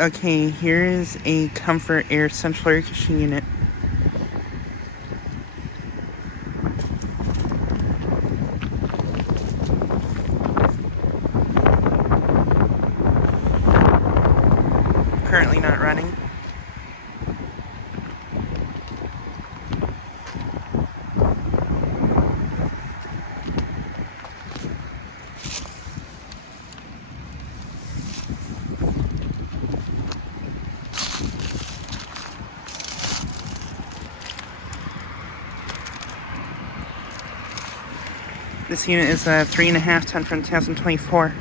Okay, here is a Comfort-Aire central air conditioning unit. Currently not running. This unit is a 3.5 ton from 2024.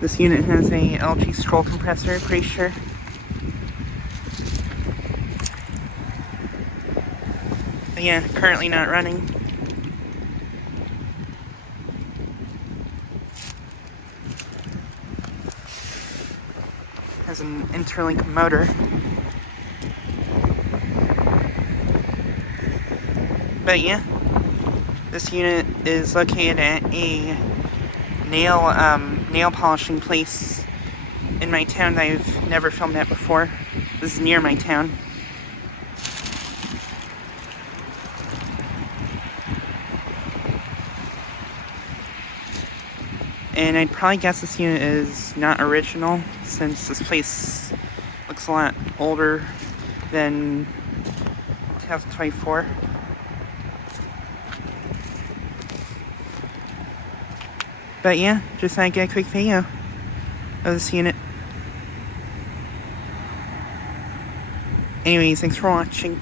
This unit has a LG scroll compressor, pretty sure. But yeah, currently not running. Has an interlink motor. But yeah, this unit is located at a nail polishing place in my town that I've never filmed at before. This is near my town. And I'd probably guess this unit is not original, since this place looks a lot older than 2024. But yeah, just thought I'd get a quick video of this unit. Anyways, thanks for watching.